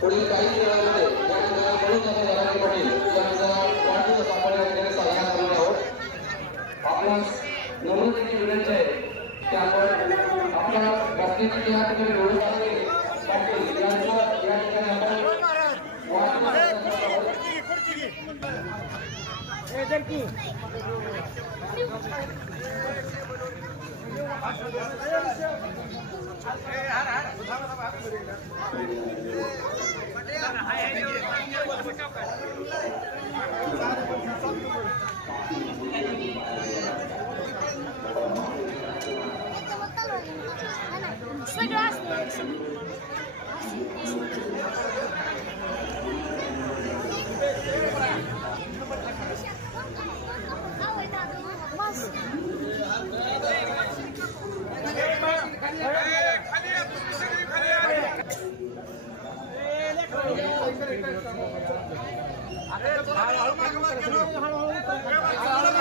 पुढील काही दिवसांमध्ये या ठिकाणी पाटील यांचा वाढदिवस आपण या ठिकाणी साजरा करणार आहोत. आपणास नोंदणीची विनंती आहे की आपण आपल्या बास्केटची या ठिकाणी व्यवस्था पाटील यांचा या ठिकाणी आपण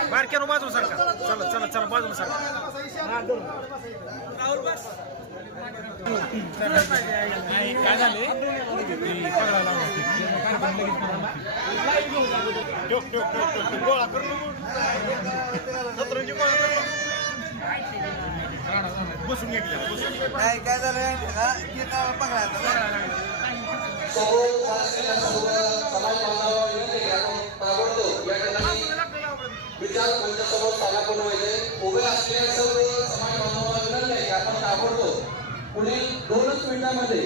बारक्यानं बाजूला सरका. चला चला चला बाजूला सरका. काय झाले गोळा करून बसून घेतल्या. काय झालं विचार समोर स्थानापन्न व्हायचे. उभे असलेल्या सर्व समाज बांधवांना विनंती आहे की आपण ताबडतोब पुढील 2 मिनिटांमध्ये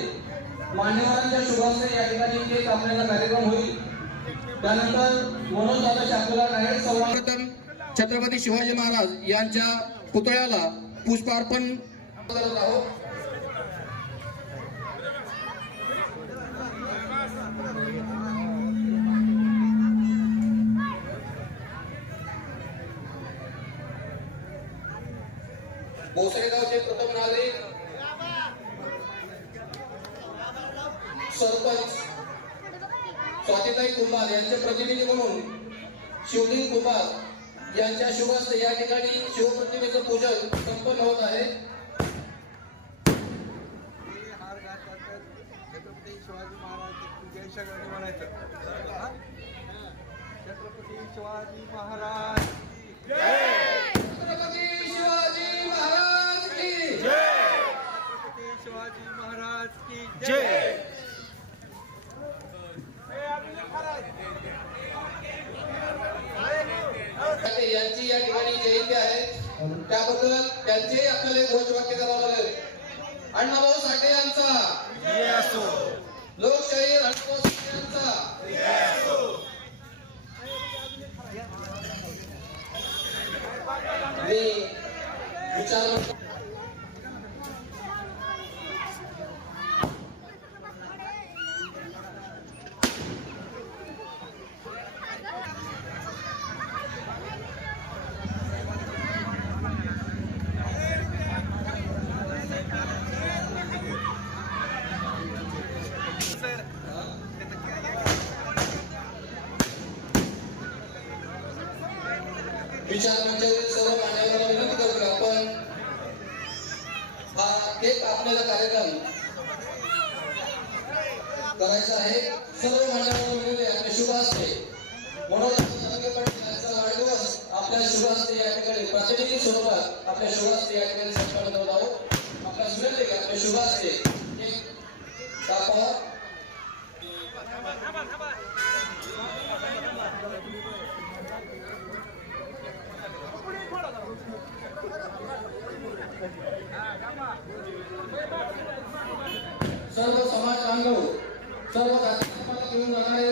मान्यवरांच्या शुभास्ते या ठिकाणी केक कापण्याचा कार्यक्रम होईल. त्यानंतर मनोज दादाशी आपल्याला काही संवाद छत्रपती शिवाजी महाराज यांच्या पुतळ्याला पुष्पार्पण करत आहोत. भोसरेगावचे प्रथम नागरिक सरपंच स्वातीताई कुंभार यांचे प्रतिनिधी म्हणून शिवलिंग कुंभार यांच्या शुभास्ते या ठिकाणी शिवप्रतिमेचं पूजन संपन्न होत आहे. छत्रपती शिवाजी महाराज जय सगळ्यांनी म्हणायचं. छत्रपती शिवाजी महाराज छत्रपती शिवाजी महाराज की जय. छत्रपती शिवाजी महाराज की जय. यांची या ठिकाणी जयंती आहे. त्याबद्दल त्यांचे आपल्याला एक घोषवाक्य करावं लागेल. अण्णाभाऊ साठे यांचा लोकशाही अण्णाभाऊ साठे यांचा मी विचार मंचावरील सर्व मान्यवरांना विनंती करतो की आपण हा केक कापण्याचा कार्यक्रम करायचा आहे. सर्व मान्यवरांना विनंती आहे आपल्या शुभ हस्ते मनोज पाटील यांचा वाढदिवस आपल्या शुभ हस्ते या ठिकाणी प्रतिनिधी स्वरूपात आपल्या शुभ हस्ते या ठिकाणी संपन्न होत आहोत. आपल्या विनंती की आपल्या शुभ हस्ते केक कापा. सर्व समाज बांधव सर्व कार्यक्रमाला घेऊन जाणारे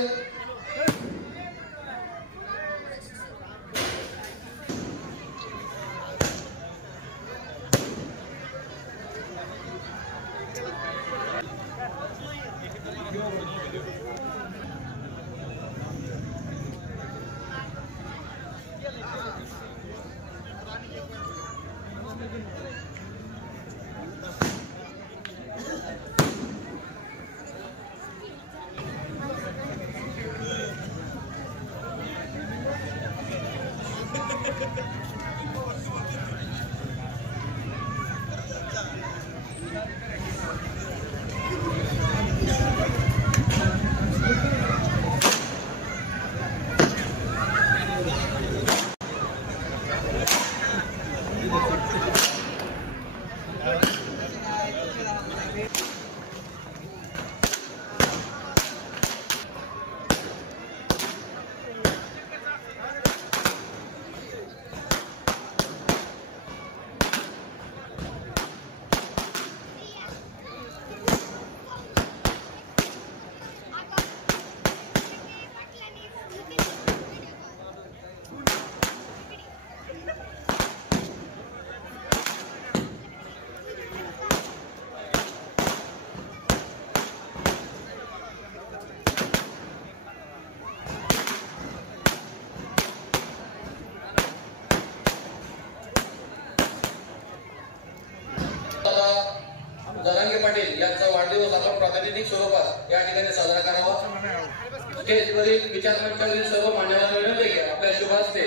सांस्कृतिक स्वरूपात या ठिकाणी साजरा करावा। स्टेजवरील विचारमंचावरील सर्व मान्यवरांना विनंती की आपल्या शुभ हस्ते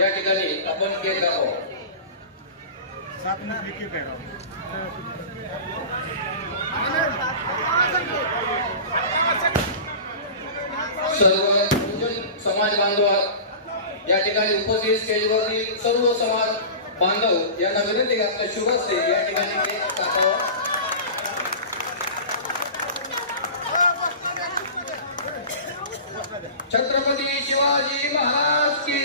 या ठिकाणी आपण केक कापावा। सर्व समाज बांधव या ठिकाणी उपस्थित स्टेजवरील सर्व समाज बांधव यांना विनंती की आपल्या शुभ हस्ते या ठिकाणी केक कापावा। छत्रपती शिवाजी महाराज की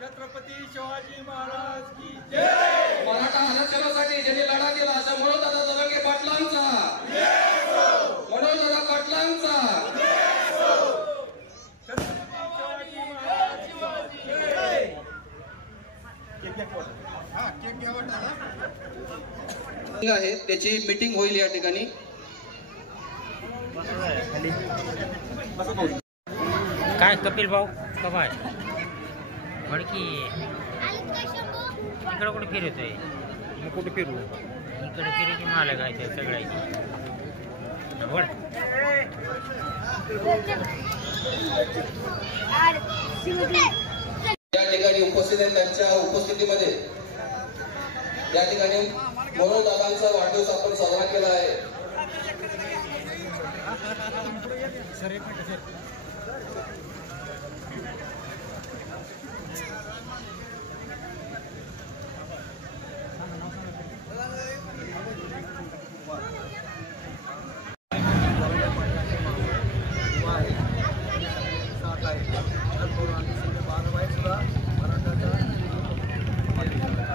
छत्रपती शिवाजी महाराज की जय। मराठा आरक्षणासाठी ज्यांनी लढा दिला असा मनोजदादा जरांगे पाटलांचा, मनोजदादा पाटलांचा। छत्रपती शिवाजी महाराज की जय। आहे त्याची मीटिंग होईल या ठिकाणी। काय कपिल भाऊ कबाय मडकी इकडं कुठे फिरतोय? मग कुठे फिरू? इकडे फिरे की मला काय ते सगळ्याची या ठिकाणी उपस्थित आहेत त्यांच्या उपस्थितीमध्ये या ठिकाणी मनोजदादांचा वाढदिवस आपण साजरा केला आहे।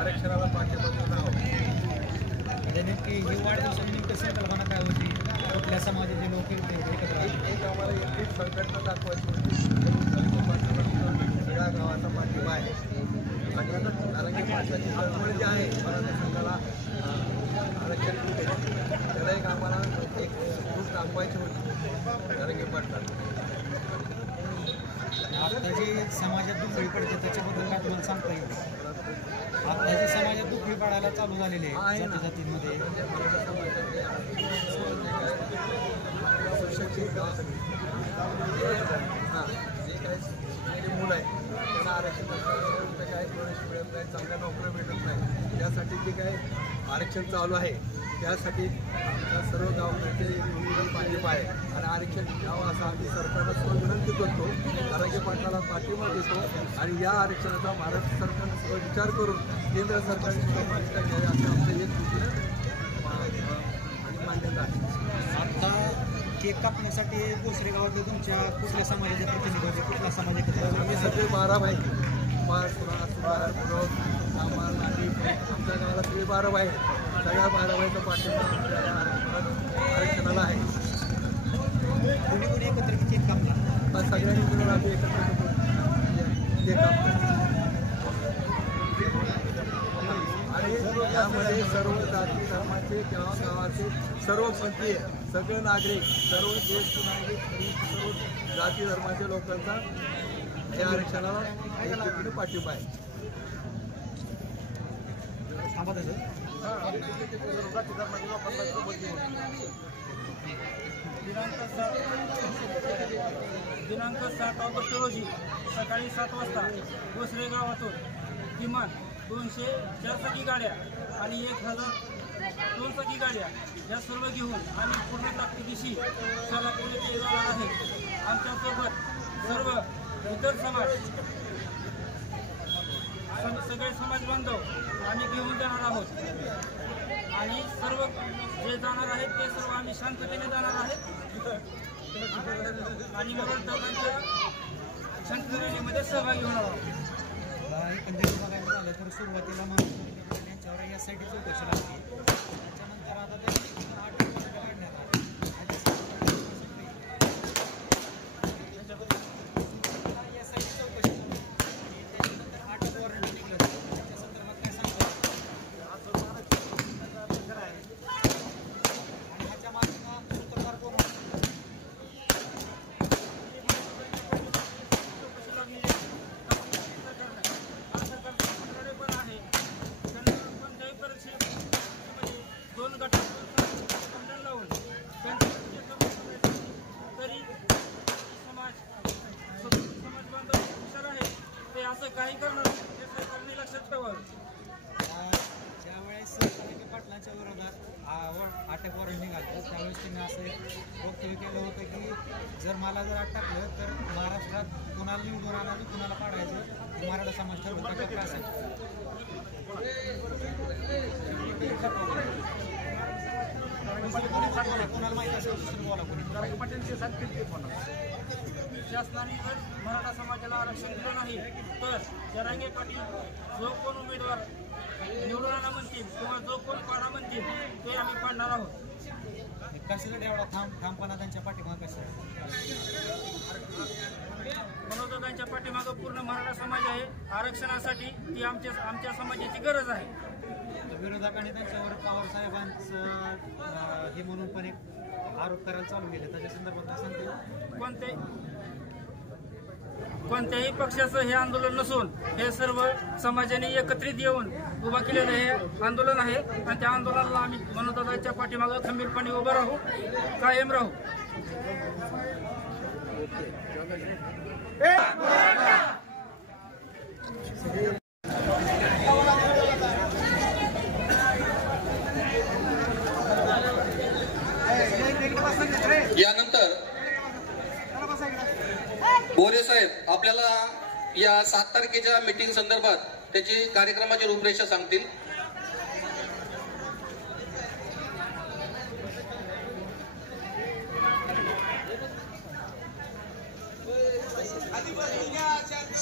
आरक्षणाला पाठिंबा देत आहोत। नेमकी ही वाढदिवसानिमित्त संकल्पना काय होती? कुठल्या समाजाचे लोक एकत्र आले? एक आम्हाला एकटीच संघटना दाखवायची होती। सगळ्या गावाचा पाठिंबा आहे आणि नारंगी पाटलाची चळवळ जी आहे मराठा संघाला आरक्षण त्याला एक आम्हाला एक ग्रुप दाखवायची होती नारंगी पाटला। आता जे समाजात दुखळी पडते त्याच्याबद्दल काय तुम्हाला सांगता येईल? आता जे समाजात दुखळी पडायला चालू झालेले आहे जातीमध्ये वर्षाची जे काही मुलं आहे त्यांना आरक्षण काय प्रवेश मिळत नाही, चांगल्या नोकऱ्या भेटत नाही, त्यासाठी जे काही आरक्षण चालू आहे त्यासाठी आमच्या सर्व गावकऱ्यांचे पाठिंबा आहे आणि आरक्षण द्यावं असं आम्ही सरकारला सुद्धा विनंती करतो। नारंगी पाटलाला पाठिंबा देतो आणि या आरक्षणाचा महाराष्ट्र सरकारने सुद्धा विचार करून केंद्र सरकारने सुद्धा मान्यता घ्यावी असं आमचं एक आणि मान्यता आहे। आता केक कापण्यासाठी दुसऱ्या गावातले तुमच्या कुठल्या समाजाचे प्रतिनिधी, कुठला समाज एकत्र आम्ही सगळे 12 भाई सुभाष विरोध सामान आणि आमच्या गावाला सगळे 12 भाई सगळ्या 12 भाईचा पाठिंबा आरक्षणाला आहे। कोणी कोणी एकत्र केक कापला? सगळ्यांनी मिळून आम्ही एकत्र केक कापतो आणि यामध्ये सर्व जाती धर्माचे गावाचे सर्व पंथीय सगळे नागरिक, सर्व ज्येष्ठ नागरिक, सर्व जाती धर्माच्या लोकांचा या आरक्षणाला एकत्रित पाठिंबा आहे। दिनांक 7 ऑगस्ट रोजी सकाळी 7 वाजता दुसरे गावातून किमान 200 चारचाकी गाड्या आणि 1000 दोनचाकी गाड्या या सर्व घेऊन आम्ही पूर्ण ताकदीशी सोलापूर येणार आहे। आमच्यासोबत सर्व इतर समाज सगळे समाज बांधव आम्ही घेऊन जाणार आहोत आणि सर्व जे जाणार आहेत ते सर्व आम्ही शांततेने जाणार आहेत आणि मनोजदादांच्या शांत रॅलीमध्ये सहभागी होणार आहोत। एकंदरीत बघायला झालं तर सुरुवातीला यांच्यावर यासाठी चौकशी लागली, त्याच्यानंतर आता ते काढण्यात आलं। यासाठी चौकशी त्याच्यानंतर 8 वॉरंट निघलं, त्याच्या संदर्भात काय सांगतो? आणि ह्याच्या मागचा सूत्रधार कोण होता? दोन गटांना लावून काही करणार नाही. हे सरकारने लक्षात ठेवावे. ज्यावेळेस विखे पाटलांच्या विरोधात अटक वॉरंट निघालं त्यावेळेस त्यांनी असं एक वक्तव्य केलं होतं की जर मला जर अटकलं तर महाराष्ट्रात कुणाला निवडून आणायचं कुणाला पाडायचं हे मराठा समाज ठरवून टाकत असेल. कोणाला माहिती असेल दुसरं बोला कोणी. शासनाने जर मराठा समाजाला आरक्षण दिलं नाही तर जरांगे पाटील जो कोण उमेदवार निवडून आणा म्हणतील किंवा जो कोण पाडा म्हणतील ते आम्ही पाडणार आहोत. कशासाठी एवढा ठामपणा त्यांच्या पाठीमागे कसं मनोजदांच्या पाठीमागं पूर्ण मराठा समाज आहे. आरक्षणासाठी ती आमच्या समाजाची गरज आहे. विरोधकांनी त्यांच्यावर पवार साहेबांचं हे म्हणून पण एक आरोप करायला चालू केले त्याच्या संदर्भात सांगते. कोणत्याही पक्षाचं हे आंदोलन नसून हे सर्व समाजाने एकत्रित येऊन उभा केलेलं हे आंदोलन आहे आणि त्या आंदोलनाला आम्ही मनोजदांच्या पाठीमागं खंबीरपणे उभं राहू, कायम राहू. यानंतर बोरे साहेब आपल्याला या 7 तारखेच्या मीटिंग संदर्भात त्याची कार्यक्रमाची रूपरेषा सांगतील.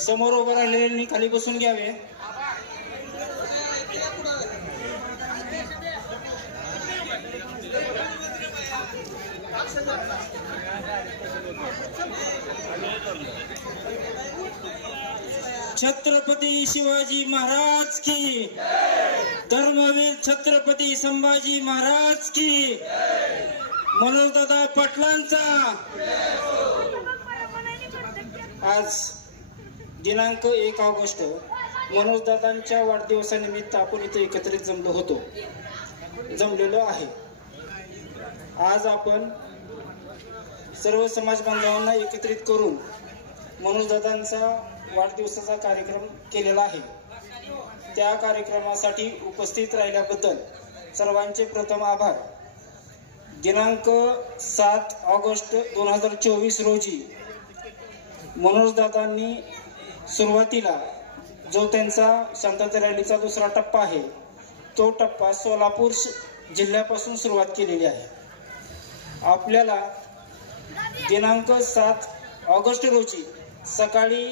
समोर उभं राहिलेल्यांनी खाली बसून घ्यावे. छत्रपती शिवाजी महाराज की, धर्मवीर छत्रपती संभाजी महाराज की, मनोजदादा पाटलांचा. आज दिनांक 1 ऑगस्ट मनोजदादांच्या वाढदिवसानिमित्त आपण इथे एकत्रित जमलेलो आहे. आज आपण सर्व समाज बांधवांना एकत्रित करून मनोजदादांचा वाढदिवसाचा कार्यक्रम केलेला आहे. त्या कार्यक्रमासाठी उपस्थित राहिल्याबद्दल सर्वांचे प्रथम आभार. दिनांक 7 ऑगस्ट 2024 रोजी मनोजदादांनी सुरुवातीला जो त्यांचा शांतता रॅलीचा दुसरा टप्पा आहे तो टप्पा सोलापूर जिल्ह्यापासून सुरुवात केलेली आहे. आपल्याला दिनांक 7 ऑगस्ट रोजी सकाळी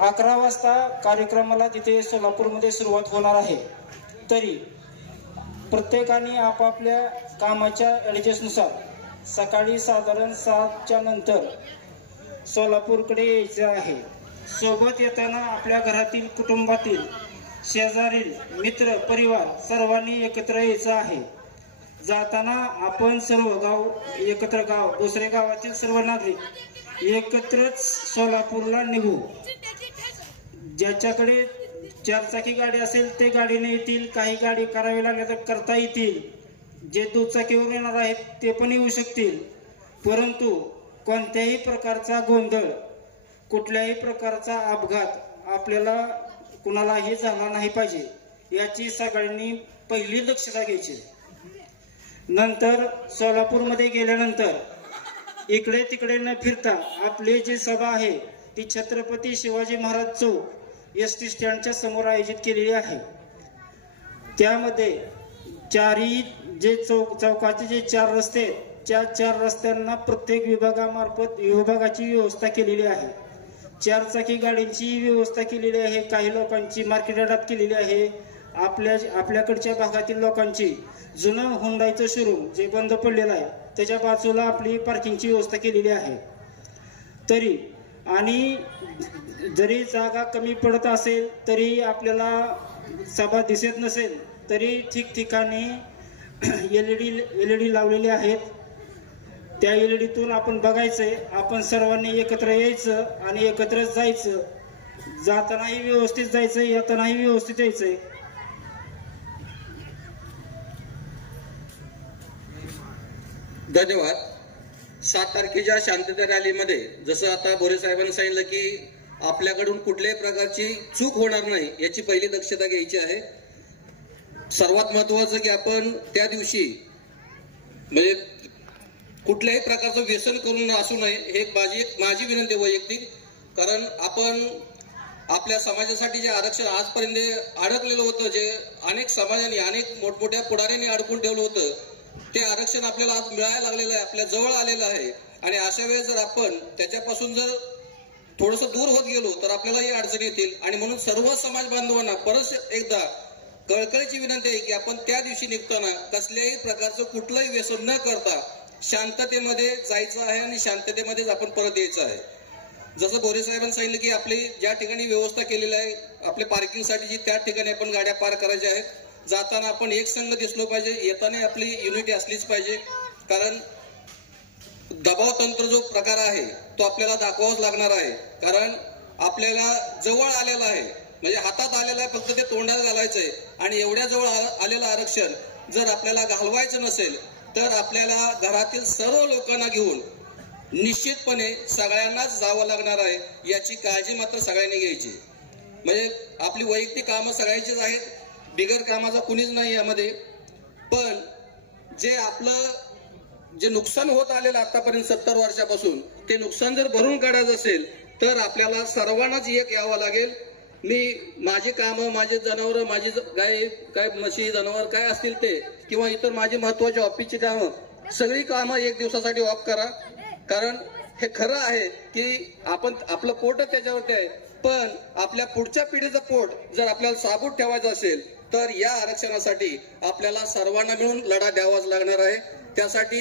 11 वाजता कार्यक्रमाला तिथे सोलापूरमध्ये सुरुवात होणार आहे. तरी प्रत्येकाने आपापल्या कामाच्या ॲडजस्टनुसार सकाळी साधारण 7च्या नंतर सोलापूरकडे यायचं आहे. सोबत येताना आपल्या घरातील, कुटुंबातील, शेजारील, मित्र, परिवार सर्वांनी एकत्र यायचं आहे. जाताना आपण सर्व दुसऱ्या गावातील सर्व नागरिक एकत्रच सोलापूरला निघू. ज्याच्याकडे 4 चाकी गाडी असेल ते गाडीने येतील, काही गाडी करावी लागली तर करता येतील. जे दुचाकीवर येणार आहेत ते पण येऊ शकतील. परंतु कोणत्याही प्रकारचा गोंधळ, कुठल्याही प्रकारचा अपघात आपल्याला कुणालाही झाला नाही पाहिजे याची सगळ्यांनी पहिली दक्षता घ्यायची. नंतर सोलापूरमध्ये गेल्यानंतर इकडे तिकडे न फिरता आपली जी सभा आहे ती छत्रपती शिवाजी महाराज चौक एसटी स्टँडच्या समोर आयोजित केलेली आहे. त्यामध्ये चारही जे चौकाचे जे 4 रस्ते आहेत त्या 4 रस्त्यांना प्रत्येक विभागाची व्यवस्था केलेली आहे. 4 चाकी गाडींची व्यवस्था केलेली आहे. काही लोकांची मार्केट यार्डात केलेली आहे. आपल्याकडच्या भागातील लोकांची जुनं हुंडाईचं शोरूम जे बंद पडलेलं आहे त्याच्या बाजूला आपली पार्किंगची व्यवस्था केलेली आहे. तरी आणि जरी जागा कमी पडत असेल तरी आपल्याला सभा दिसत नसेल तरी ठिकठिकाणी एलईडी लावलेले आहेत. त्या एलईडीतून आपण बघायचंय. आपण सर्वांनी एकत्र यायचं आणि एकत्रच जायचं. जातानाही व्यवस्थित जायचं, येतानाही व्यवस्थित यायचंय. धन्यवाद. 7 तारखेच्या शांतता रॅलीमध्ये जसं आता बोरे साहेबांनी सांगितलं की आपल्याकडून कुठल्याही प्रकारची चूक होणार नाही याची पहिली दक्षता घ्यायची आहे. सर्वात महत्वाचं की आपण त्या दिवशी म्हणजे कुठल्याही प्रकारचं व्यसन करून असू नये हे माझी विनंती वैयक्तिक. कारण आपण आपल्या समाजासाठी जे आरक्षण आजपर्यंत अडकलेलं होतं, जे अनेक समाजांनी अनेक मोठमोठ्या पुढाऱ्यांनी अडकून ठेवलं होतं, ते आरक्षण आपल्याला आज मिळायला लागलेलं आहे, आपल्या जवळ आलेलं आहे. आणि अशा वेळेस जर आपण त्याच्यापासून जर थोडंसं दूर होत गेलो तर आपल्यालाही अडचणी येतील. आणि म्हणून सर्व समाज बांधवांना परत एकदा कळकळीची विनंती आहे की आपण त्या दिवशी निघताना कसल्याही प्रकारचं कुठलंही व्यसन न करता शांततेमध्ये जायचं आहे आणि शांततेमध्येच आपण परत यायचं आहे. जसं बोरे साहेबांनी सांगितलं की आपली ज्या ठिकाणी व्यवस्था केलेली आहे आपल्या पार्किंगसाठी त्या ठिकाणी आपण गाड्या पार्क करायच्या आहेत. जाताना आपण एक संघ दिसलो पाहिजे, येताना आपली युनिटी असलीच पाहिजे. कारण दबाव तंत्र जो प्रकार आहे तो आपल्याला दाखवावाच लागणार आहे. कारण आपल्याला जवळ आलेला आहे, म्हणजे हातात आलेलं आहे, फक्त ते तोंडात घालायचंय. आणि एवढ्या जवळ आलेलं आरक्षण जर आपल्याला घालवायचं नसेल तर आपल्याला घरातील सर्व लोकांना घेऊन निश्चितपणे सगळ्यांनाच जावं लागणार आहे. याची काळजी मात्र सगळ्यांनी घ्यायची. म्हणजे आपली वैयक्तिक कामं सगळ्यांचीच आहेत, बिगर कामाचा कुणीच नाही यामध्ये. पण जे आपलं जे नुकसान होत आलेलं आतापर्यंत 70 वर्षापासून ते नुकसान जर भरून काढायचं असेल तर आपल्याला सर्वांनाच एक यावं लागेल. माझी कामं, माझे जनावर, माझी गाय काय म्हशी जनावर काय असतील ते किंवा इतर माझी महत्वाची ऑफिसची कामं सगळी कामं एक दिवसासाठी ऑफ करा. कारण हे खरं आहे की आपण आपलं पोटच त्याच्यावरती आहे, पण आपल्या पुढच्या पिढीचं पोट जर आपल्याला साबूत ठेवायचं असेल तर या आरक्षणासाठी आपल्याला सर्वांना मिळून लढा द्यावाच लागणार आहे. त्यासाठी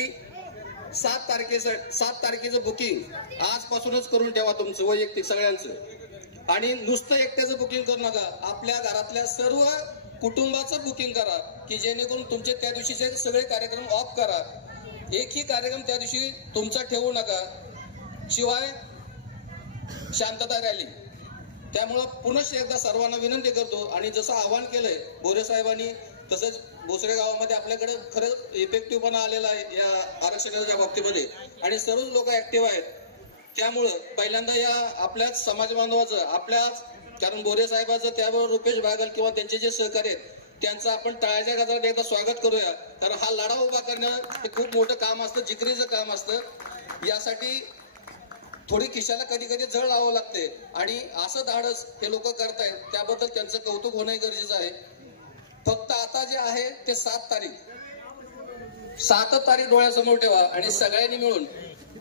7 तारखेचं बुकिंग आजपासूनच करून ठेवा तुमचं वैयक्तिक सगळ्यांचं. आणि नुसतं एकट्याचं बुकिंग करू नका, आपल्या घरातल्या सर्व कुटुंबाचं बुकिंग करा की जेणेकरून तुमचे त्या दिवशीचे सगळे कार्यक्रम ऑफ करा. एकही कार्यक्रम त्या दिवशी तुमचा ठेवू नका. शिवाय शांतता रॅली. त्यामुळं पुनश्च एकदा सर्वांना विनंती करतो आणि जसं आवाहन केलंय बोरे साहेबांनी तसंच भोसरे गावामध्ये आपल्याकडे खरंच इफेक्टिव्हपणा आलेला आहे या आरक्षणाच्या बाबतीमध्ये आणि सर्वच लोक ऍक्टिव्ह आहेत. त्यामुळं पहिल्यांदा या आपल्याच समाज बांधवाचं आपल्याच कारण बोरे साहेबांचं त्याबरोबर रुपेश बागल किंवा त्यांचे जे सहकारी आहेत त्यांचं आपण टाळ्याच्या गजरात एकदा स्वागत करूया. कारण हा लढा उभा करणं हे खूप मोठं काम असतं, जिकरीचं काम असतं. यासाठी थोडी खिशाला कधी कधी झळ लावावं लागते आणि असं धाडस हे लोक करतायत त्याबद्दल त्यांचं कौतुक होणं गरजेचं आहे. फक्त आता जे आहे ते 7 तारीख डोळ्यासमोर ठेवा आणि सगळ्यांनी मिळून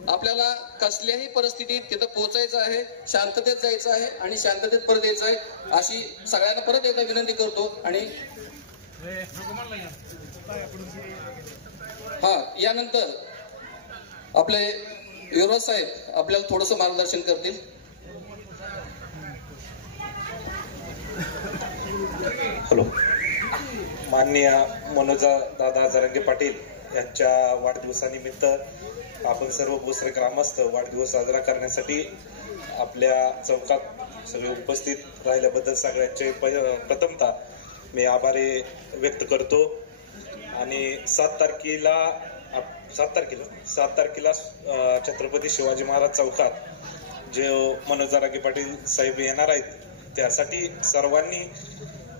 आपल्याला कसल्याही परिस्थितीत तिथं पोहोचायचं आहे, शांततेत जायचं आहे आणि शांततेत परत यायचं आहे अशी सगळ्यांना परत एकदा विनंती करतो. आणि यानंतर आपले युवराज साहेब आपल्याला थोडंसं मार्गदर्शन करतील. हॅलो, माननीय मनोजदादा जरांगे पाटील यांच्या वाढदिवसानिमित्त आपण सर्व भोसरे ग्रामस्थ वाढदिवस साजरा करण्यासाठी आपल्या चौकात सगळे उपस्थित राहिल्याबद्दल सगळ्यांचे प्रथमतः मी आभारी व्यक्त करतो. आणि 7 तारखेला छत्रपती शिवाजी महाराज चौकात जे मनोज जरांगे पाटील साहेब येणार आहेत त्यासाठी सर्वांनी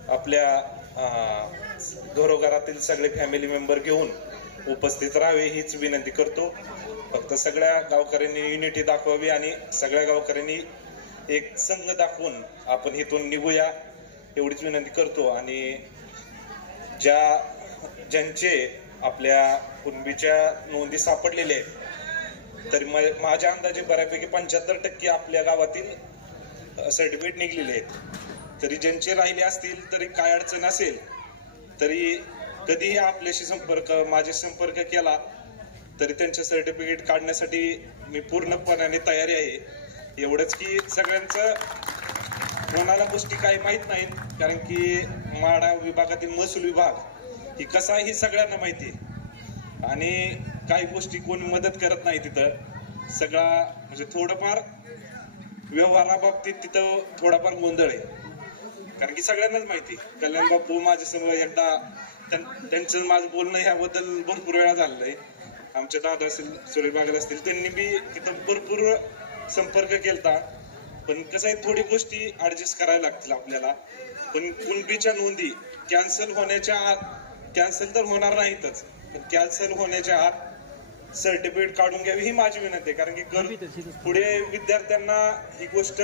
आपल्या घरोघरातील सगळे फॅमिली मेंबर घेऊन उपस्थित राहावे हीच विनंती करतो. फक्त सगळ्या गावकऱ्यांनी युनिटी दाखवावी आणि सगळ्या गावकऱ्यांनी एक संघ दाखवून आपण इथून निघूया एवढीच विनंती करतो. आणि ज्यांचे आपल्या कुणबीच्या नोंदी सापडलेल्या आहेत तर माझ्या अंदाजे बऱ्यापैकी 75% आपल्या गावातील सर्टिफिकेट निघलेले आहेत. तरी ज्यांचे राहिले असतील तरी काय अडचण असेल तरी कधीही आपल्याशी माझे संपर्क केला तरी त्यांचे सर्टिफिकेट काढण्यासाठी मी पूर्णपणे तयारी आहे. एवढंच की सगळ्यांचं कोणाला गोष्टी काही माहीत नाहीत कारण की माढा विभागातील महसूल विभाग ही कसा ही सगळ्यांना माहिती आहे आणि काही गोष्टी कोणी मदत करत नाही. तिथं सगळा म्हणजे थोडंफार व्यवहाराबाबतीत तिथं थोडाफार गोंधळ आहे कारण की सगळ्यांनाच माहिती. कल्याण बापू माझ्या समोर एकदा त्यांचं माझं बोलणं ह्याबद्दल भरपूर वेळा झालेलं आहे. आमचे दादा असतील सुरेश बागल असतील त्यांनी बी तिथं भरपूर संपर्क केलता पण कसं आहे, थोडी गोष्टी ऍडजस्ट करायला लागतील आपल्याला. पण कुणबीच्या नोंदी कॅन्सल तर होणार नाहीतच, पण कॅन्सल होण्याच्या आत सर्टिफिकेट काढून घ्यावी ही माझी विनंती आहे. कारण की पुढे विद्यार्थ्यांना ही गोष्ट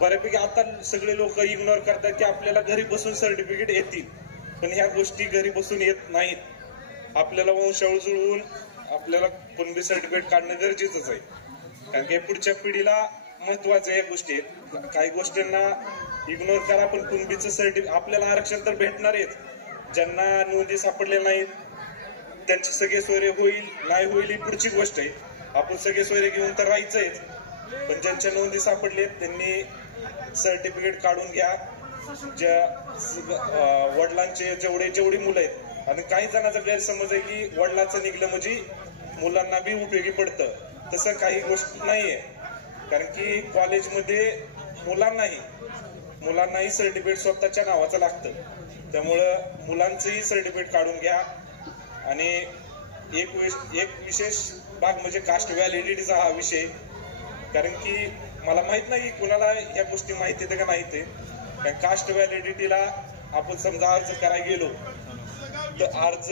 बऱ्यापैकी आता सगळे लोक इग्नोर करतात की आपल्याला घरी बसून सर्टिफिकेट येतील, पण ह्या गोष्टी घरी बसून येत नाहीत. आपल्याला वंशावळ जुळवून आपल्याला कुणबी सर्टिफिकेट काढणं गरजेचंच आहे. कारण की पुढच्या पिढीला महत्वाचं या गोष्टी आहेत. काही गोष्टींना इग्नोर करा, पण कुणबीचं सर्टिफिकेट आपल्याला आरक्षण तर भेटणार आहेच. ज्यांना नोंदी सापडलेल्या नाहीत त्यांची सगळे सोयरे होईल नाही होईल ही पुढची गोष्ट आहे. आपण सगळे सोयरे घेऊन तर राहायचंच, पण ज्यांच्या नोंदी सापडलेत त्यांनी सर्टिफिकेट काढून घ्या. ज्या वडिलांचे जेवढी मुलं आहेत, आणि काही जणांचा गैरसमज आहे की वडिलांचं निघलं म्हणजे मुलांना बी उपयोगी पडतं. तसं काही गोष्ट नाहीये. कारण की कॉलेजमध्ये मुलांनाही सर्टिफिकेट स्वतःच्या नावाचं लागतं. त्यामुळं मुलांचंही सर्टिफिकेट काढून घ्या. आणि एक विशेष भाग म्हणजे कास्ट व्हॅलिडिटीचा हा विषय. कारण की मला माहित नाही कुणाला या गोष्टी माहिती आहेत का नाही ते. कारण कास्ट व्हॅलिडिटीला आपण समजा अर्ज करायला गेलो तर अर्ज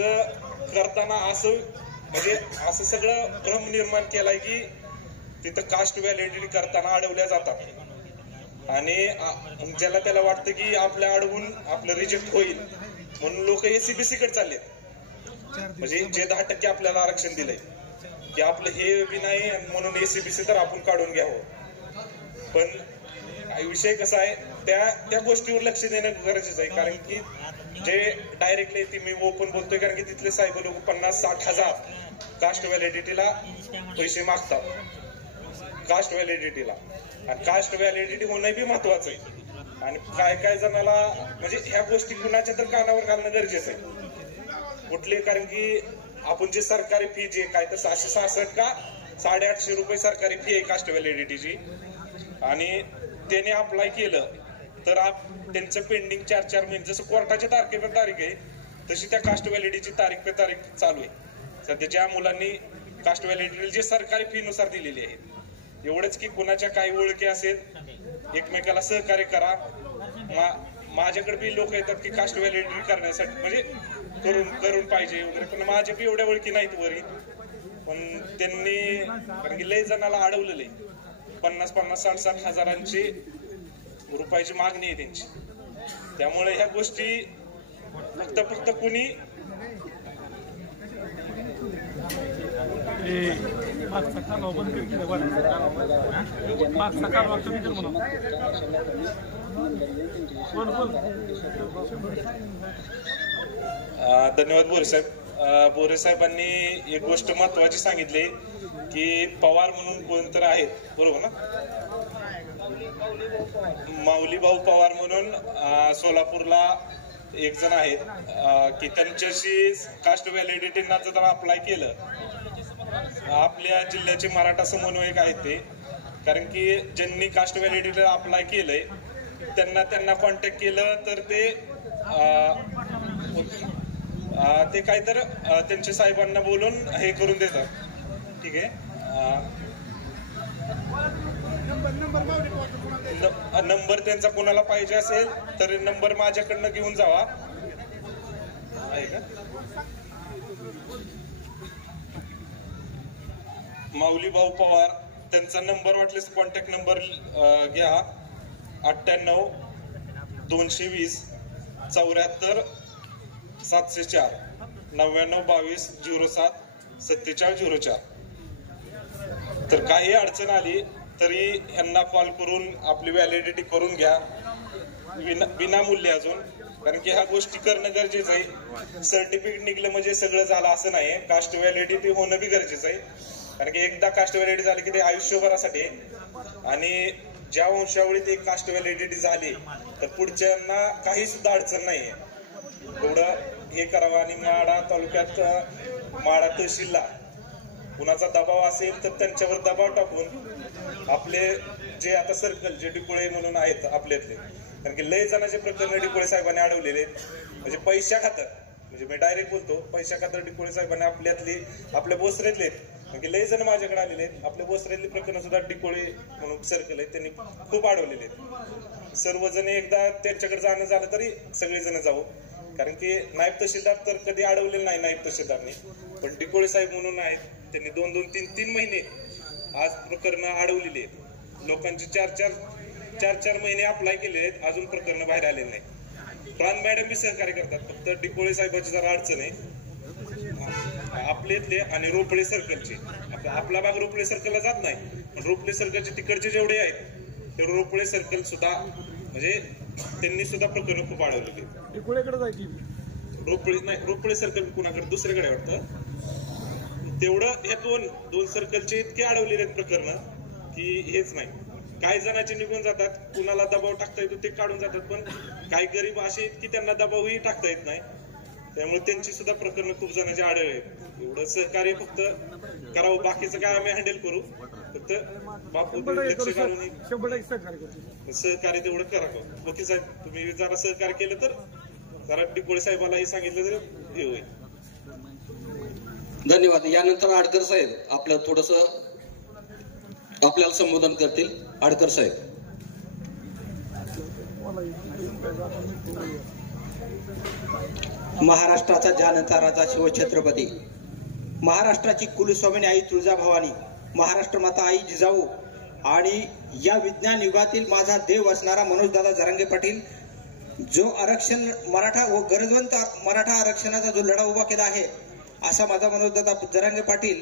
करताना असं सगळं भ्रम निर्माण केलाय की तिथं कास्ट व्हॅलिडिटी करताना अडवल्या जातात. आणि ज्याला त्याला वाटतं की आपल्या अडवून आपलं रिजेक्ट होईल म्हणून लोक एसीबीसी कडे चाललेत. म्हणजे जे 10% आपल्याला आरक्षण दिलंय की आपलं हे बी नाही म्हणून एसीबीसी तर आपण काढून घ्यावं. पण विषय कसा आहे, त्या गोष्टीवर लक्ष देणं गरजेचं आहे. कारण की जे डायरेक्टली ती मी ओपन बोलतोय, कारण की तिथले साहेब लोक 50-60 हजार कास्ट व्हॅलिडिटीला पैसे मागतात. कास्ट व्हॅलिडिटीला, आणि कास्ट व्हॅलिडिटी होणं बी महत्वाचं आहे. आणि काय जणाला म्हणजे ह्या गोष्टी कुणाच्या तर कानावर घालणं गरजेचं आहे कुठले. कारण की आपण जे सरकारी फी जे काय तर 666 का 850 रुपये सरकारी फी आहे कास्ट व्हॅलिडिटीची, आणि त्याने अप्लाय केलं तर त्यांचं पेंडिंग 4 महिने, जसं कोर्टाच्या तारखेवर तारीख आहे तशी त्या कास्ट व्हॅलिडिटीची तारीख पे तारीख चालू आहे. सध्या ज्या मुलांनी कास्ट व्हॅलिडिटी जे सरकारी फी नुसार दिलेली आहे. एवढंच की कुणाच्या काही ओळखी असेल एकमेकाला सहकार्य करा. माझ्याकडे बी लोक येतात की कास्ट व्हॅलिडिटी करण्यासाठी म्हणजे करून पाहिजे वगैरे, पण माझ्या बी एवढ्या ओळखी नाहीत वरी. पण त्यांनी कारण की लय जणाला अडवलेलं आहे. 50-60 हजारांची रुपयाची मागणी आहे त्यांची. त्यामुळे ह्या गोष्टी फक्त कुणी धन्यवाद बोरे साहेबांनी एक गोष्ट महत्वाची सांगितली की पवार म्हणून कोणतर आहेत, बरोबर ना, माऊली भाऊ पवार म्हणून सोलापूरला एक जण आहेत की त्यांच्याशी कास्ट व्हॅलिडिटीना जर अप्लाय केलं. आपल्या जिल्ह्याचे मराठा समन्वयक आहेत ते. कारण की ज्यांनी कास्ट व्हॅलिडिटीला अप्लाय केलंय त्यांना कॉन्टॅक्ट केलं तर ते काय तर त्यांच्या साहेबांना बोलून हे करून देतात. ठीक आहे, नंबर त्यांचा कोणाला पाहिजे असेल तर नंबर माझ्याकडनं घेऊन जावा. आहे का माऊली भाऊ पवार, त्यांचा नंबर वाटल्यास कॉन्टॅक्ट नंबर घ्या 98 220 74 704 99 22 07 47 04. तर काही अडचण आली तरी यांना कॉल करून आपली व्हॅलिडिटी करून घ्या विनामूल्य अजून. कारण की ह्या गोष्टी करणं गरजेचं आहे. सर्टिफिकेट निघलं म्हणजे सगळं झालं असं नाही. कास्ट व्हॅलिडिटी होणं बी गरजेचं आहे. कारण की एकदा कास्ट व्हॅलिडिटी झाली की ते आयुष्यभरासाठी आहे. आणि ज्या वंशावळीत एक कास्ट व्हॅलिडिटी झाली तर पुढच्यांना काही सुद्धा अडचण नाहीये. तेवढं हे करावं. आणि माढा तालुक्यात माढा तहसीलला कुणाचा दबाव असेल तर त्यांच्यावर दबाव टाकून आपले जे आता सर्कल जे डिकोळे म्हणून आहेत आपल्यातले, कारण की लय जणांचे प्रकरण डिकोळे साहेबांनी अडवलेले म्हणजे पैशा खातर, म्हणजे मी डायरेक्ट बोलतो पैशा खातर डिकोळे साहेबांनी आपल्या बोसरेतले म्हणजे लय जण माझ्याकडे आलेले आहेत. आपल्या वस्त्रेतली प्रकरण सुद्धा डिकोळे म्हणून सर्कल आहे, त्यांनी खूप अडवलेले आहेत. सर्वजण एकदा त्यांच्याकडे जाणं झालं तरी सगळेजण जाऊ, कारण की नायब तहसीलदार तर कधी अडवलेलं नाही नायब तहसीलदारने, पण डिकोळे साहेब म्हणून आहेत, त्यांनी 2-3 महिने आज प्रकरणं अडवलेली आहेत. लोकांचे 4 महिने अप्लाय केले आहेत, अजून प्रकरणं बाहेर आलेली नाही. प्राण मॅडम बी सहकार्य करतात, फक्त डिकोळे साहेबांची जरा अडचण आहे आपले आणि रोपळे सर्कलचे. आपला भाग रोपळे सर्कलला जात नाही, पण रोपळे सर्कलचे तिकडचे जेवढे आहेत ते रोपळे सर्कल सुद्धा म्हणजे त्यांनी सुद्धा प्रकरण खूप अडवलेली आहेत. रोपळे सर्कल कुणाकडे दुसरीकडे वाटतं तेवढं. या दोन सर्कलचे इतके अडवलेले आहेत प्रकरण की हेच नाही. काही जणांचे निघून जातात, कुणाला दबाव टाकता येतो ते काढून जातात, पण काही गरीब असे आहेत की त्यांना दबावही टाकता येत नाही, त्यामुळे त्यांची सुद्धा प्रकरण खूप जणांचे आढळ आहेत. एवढं सहकार्य फक्त करावं, बाकीचं काय आम्ही हँडल करू, फक्त बापू लक्ष घालून सहकार्य तेवढं करावं. बाकी साहेब तुम्ही जरा सहकार्य केलं तर जरा डिकोळे साहेबालाही सांगितलं तर हे होईल. धन्यवाद. यानंतर आडकर साहेब आपलं थोडस आपल्याला संबोधन करतील. आडकर साहेब. महाराष्ट्राचा जानता राजा शिवछत्रपती, महाराष्ट्राची कुलस्वामिनी आई तुळजाभवानी, महाराष्ट्र माता आई जिजाऊ आणि या विज्ञान युगातील माझा देव असणारा मनोजदादा जरांगे पाटील, जो आरक्षण मराठा व गरजवंत मराठा आरक्षणाचा जो लढा उभा केला आहे, असा माझा मनोजदादा जरांगे पाटील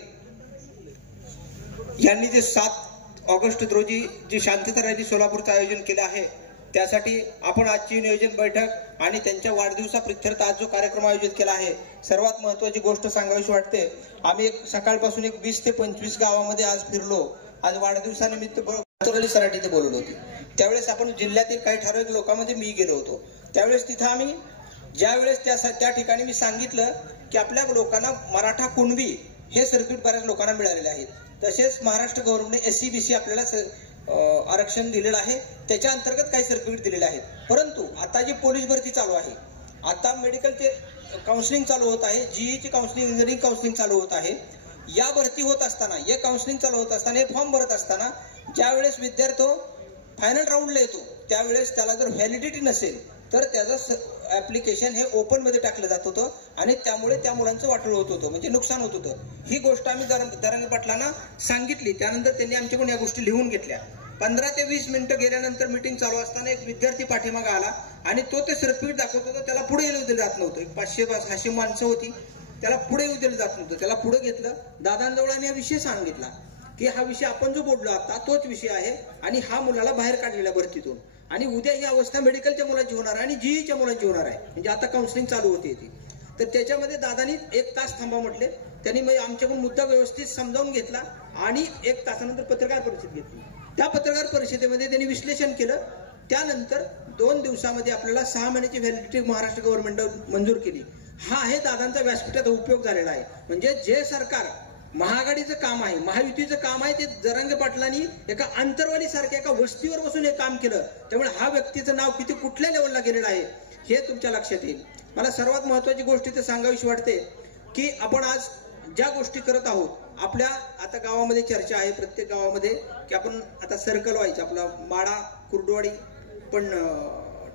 यांनी जे 7 ऑगस्ट रोजी जी शांतता रॅली सोलापूरचं आयोजन केलं आहे, त्यासाठी आपण आजची नियोजन बैठक आणि त्यांच्या वाढदिवसाप्रित्यर्थ आज जो कार्यक्रम आयोजित केला आहे, सर्वात महत्वाची गोष्ट सांगावीशी वाटते. आम्ही सकाळपासून 20 ते 25 गावामध्ये आज फिरलो. आज वाढदिवसानिमित्त सराठी ते बोलवलं होते. त्यावेळेस आपण जिल्ह्यातील काही ठराविक लोकांमध्ये मी गेलो होतो. त्यावेळेस तिथं आम्ही ज्यावेळेस त्या ठिकाणी मी सांगितलं की आपल्या लोकांना मराठा कुणबी हे सर्किट बऱ्याच लोकांना मिळालेले आहेत. तसेच महाराष्ट्र गव्हर्नमेंटने SC BC आपल्याला आरक्षण दिलेलं आहे, त्याच्या अंतर्गत काही सर्टिफिकेट दिलेले आहेत. परंतु आता जी पोलीस भरती चालू आहे, आता मेडिकलचे काउन्सिलिंग चालू होत आहे, GE ची काउन्सिलिंग, इंजिनिअरिंग काउन्सिलिंग चालू होत आहे. या भरती होत असताना, हे काउन्सिलिंग चालू होत असताना, हे फॉर्म भरत असताना ज्यावेळेस विद्यार्थी फायनल राऊंडला येतो त्यावेळेस त्याला जर व्हॅलिडिटी नसेल तर त्याचं ऍप्लिकेशन हे ओपन मध्ये टाकलं जात होतं आणि त्यामुळे त्या मुलांचं वाटोळ होत होतं, म्हणजे नुकसान होत होतं. ही गोष्ट आम्ही जरांगे पाटलांना सांगितली. त्यानंतर त्यांनी आमच्याकडून या गोष्टी लिहून घेतल्या. 15 ते 20 मिनिटं गेल्यानंतर मीटिंग चालू असताना एक विद्यार्थी पाठीमागे आला आणि तो ते सर्टिफिकेट दाखवत होता. त्याला पुढे येऊ दिलं जात नव्हतं. 500-600 माणसं होती, त्याला पुढे येऊ दिलं जात नव्हतं. त्याला पुढे घेतलं. दादांजवळ आम्ही हा विषय सांगितला की हा विषय आपण जो बोललो आता तोच विषय आहे आणि हा मुलाला बाहेर काढलेला भरतीतून, आणि उद्या ही अवस्था मेडिकलच्या मुलांची होणार आहे आणि GEच्या मुलांची होणार आहे. म्हणजे आता काउन्सिलिंग चालू होती ती. तर त्याच्यामध्ये दादांनी 1 तास थांबा म्हटले. त्यांनी आमच्याकडून मुद्दा व्यवस्थित समजावून घेतला आणि 1 तासानंतर पत्रकार परिषद घेतली. त्या पत्रकार परिषदेमध्ये त्यांनी विश्लेषण केलं. त्यानंतर 2 दिवसामध्ये आपल्याला 6 महिन्याची व्हॅलिडिटी महाराष्ट्र गव्हर्नमेंटनं मंजूर केली. हा आहे दादांचा व्यासपीठाचा उपयोग झालेला आहे. म्हणजे जे सरकार महाआघाडीचं काम आहे, महायुतीचं काम आहे, ते जरांगे पाटलांनी एका अंतरवाली सारख्या एका वस्तीवर बसून हे काम केलं. त्यामुळे हा व्यक्तीचं नाव किती कुठल्या लेवलला गेलेलं आहे हे तुमच्या लक्षात येईल. मला सर्वात महत्वाची गोष्ट इथे सांगावीशी वाटते की आपण आज ज्या गोष्टी करत आहोत, आपल्या आता गावामध्ये चर्चा आहे प्रत्येक गावामध्ये की आपण आता सर्कल व्हायचं, आपला माडा, कुर्डवाडी, पण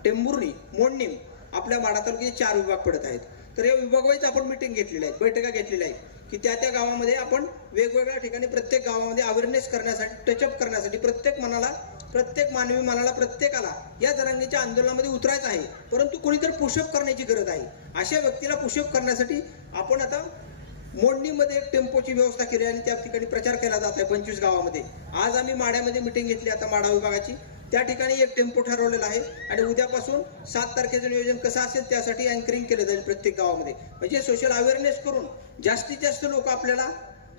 टेंभुर्णी, मोडणीम, आपल्या माडा तालुक्याचे 4 विभाग पडत आहेत. तर या विभागवाईज आपण मिटिंग घेतलेल्या आहेत, बैठका घेतलेल्या आहेत की त्या गावामध्ये आपण वेगवेगळ्या ठिकाणी प्रत्येक गावामध्ये अवेअरनेस करण्यासाठी, टचअप करण्यासाठी प्रत्येक मानवी मनाला, प्रत्येकाला या जरांगीच्या आंदोलनामध्ये उतरायचं आहे. परंतु कोणीतरी पुशअप करण्याची गरज आहे. अशा व्यक्तीला पुशअप करण्यासाठी आपण आता मोडणीमध्ये एक टेम्पोची व्यवस्था केली आणि त्या ठिकाणी प्रचार केला जात आहे 25 गावामध्ये. आज आम्ही माड्यामध्ये मिटिंग घेतली आता माडा विभागाची. त्या ठिकाणी एक टेम्पो ठरवलेला आहे आणि उद्यापासून 7 तारखेचं नियोजन कसं असेल त्यासाठी अँकरिंग केलं जाईल प्रत्येक गावामध्ये. म्हणजे सोशल अवेअरनेस करून जास्तीत जास्त लोक आपल्याला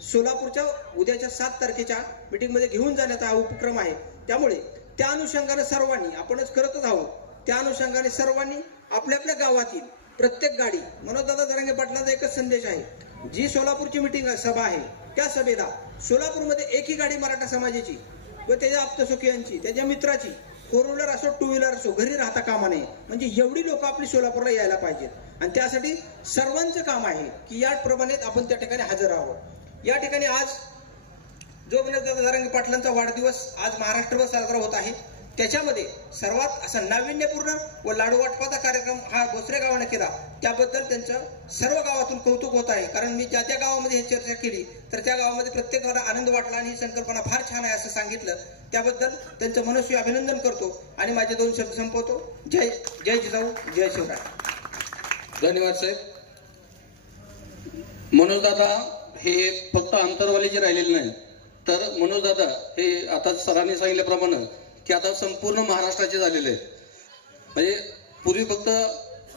सोलापूरच्या उद्याच्या 7 तारखेच्या मिटिंगमध्ये घेऊन जाण्याचा हा उपक्रम आहे. त्यामुळे त्या अनुषंगाने सर्वांनी, आपणच करतच आहोत, त्या अनुषंगाने सर्वांनी आपल्या आपल्या गावातील प्रत्येक गाडी, मनोजदादा जरांगे पाटलांचा एकच संदेश आहे, जी सोलापूरची मिटिंग सभा आहे त्या सभेला सोलापूरमध्ये एकही गाडी मराठा समाजाची व त्याच्या आप्तसुखियांची, त्याच्या मित्राची, 4 व्हीलर असो 2 व्हीलर असो, घरी राहता कामा नये. म्हणजे एवढी लोक आपली सोलापूरला यायला पाहिजेत आणि त्यासाठी सर्वांचं काम आहे की याप्रमाणे आपण त्या ठिकाणी हजर आहोत. या ठिकाणी आज जो मनोजदादा जरांगे पाटलांचा वाढदिवस आज महाराष्ट्रभर साजरा होत आहे, त्याच्यामध्ये सर्वात असा नाविन्यपूर्ण व लाडू वाटपाचा कार्यक्रम हा भोसरे गावाने केला, त्याबद्दल त्यांचं सर्व गावातून कौतुक होत आहे. कारण मी ज्या त्या गावामध्ये हे चर्चा केली तर त्या गावामध्ये प्रत्येकाला आनंद वाटला आणि ही संकल्पना फार छान आहे असं सांगितलं. त्याबद्दल त्यांचं मनस्वी अभिनंदन करतो आणि माझे 2 शब्द संपवतो. जय जिजाऊ, जय शिवराय. धन्यवाद साहेब. मनोजदादा हे फक्त आंतरवालीचे राहिलेले नाही, तर मनोजदादा हे आता सरांनी सांगितल्याप्रमाणे की आता संपूर्ण महाराष्ट्राचे झालेले आहेत. म्हणजे पूर्वी फक्त,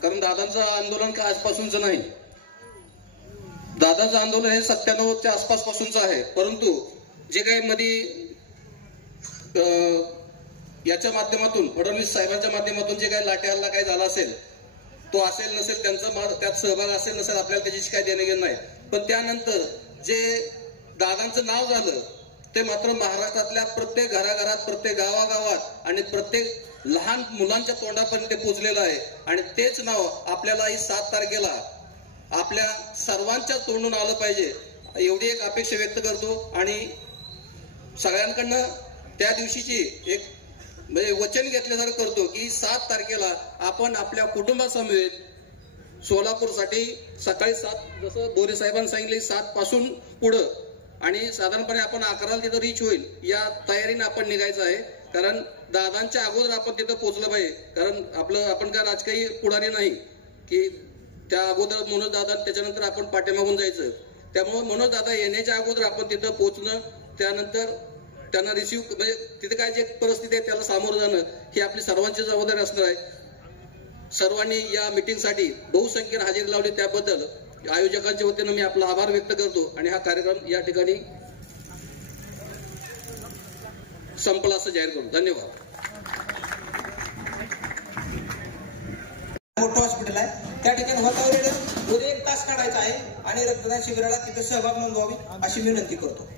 कारण दादांचं आंदोलन का आजपासूनच नाही, दादांचं आंदोलन हे 97च्या आसपासपासूनच आहे. परंतु जे काही मध्ये याच्या माध्यमातून फडणवीस साहेबांच्या माध्यमातून जे काही लाटे हल्ला काही झाला असेल, तो असेल नसेल त्यांचा त्यात सहभाग असेल नसेल आपल्याला त्याची काही देणं घेणं नाही. पण त्यानंतर जे दादांचं नाव झालं ते मात्र महाराष्ट्रातल्या प्रत्येक घराघरात, प्रत्येक गावागावात आणि प्रत्येक लहान मुलांच्या तोंडापर्यंत ते पोचलेलं आहे. आणि तेच नाव आपल्याला ही 7 तारखेला आपल्या सर्वांच्या तोंडून आलं पाहिजे एवढी एक अपेक्षा व्यक्त करतो. आणि सगळ्यांकडनं त्या दिवशीची एक म्हणजे वचन घेतल्यासारखं करतो की 7 तारखेला आपण आपल्या कुटुंबासमवेत सोलापूरसाठी सकाळी 7, जसं बोरे साहेबांनी सांगितले 7 पासून पुढं आणि साधारणपणे आपण 11ला तिथं रीच होईल या तयारीने आपण निघायचं आहे. कारण दादांच्या अगोदर आपण तिथं पोहोचलं पाहिजे. कारण आपण काय राजकीय पुढारी नाही की त्या अगोदर मनोज दादा त्याच्यानंतर आपण पाठीमागून जायचं. त्यामुळे मनोज दादा येण्याच्या अगोदर आपण तिथं पोहोचणं, त्यानंतर त्यांना रिसिव्ह म्हणजे तिथे काय जे परिस्थिती आहे त्याला सामोरं जाणं ही आपली सर्वांची जबाबदारी असणार आहे. सर्वांनी या मीटिंगसाठी बहुसंख्येने हजेरी लावली त्याबद्दल आयोजकांच्या वतीनं मी आपला आभार व्यक्त करतो आणि हा कार्यक्रम या ठिकाणी संपला असं जाहीर करतो. धन्यवाद. मोठं हॉस्पिटल आहे, त्या ठिकाणी वातावरण 1 तास काढायचा आहे आणि रक्तदान शिबिराला तिथे सहभाग नोंदवावी अशी विनंती करतो.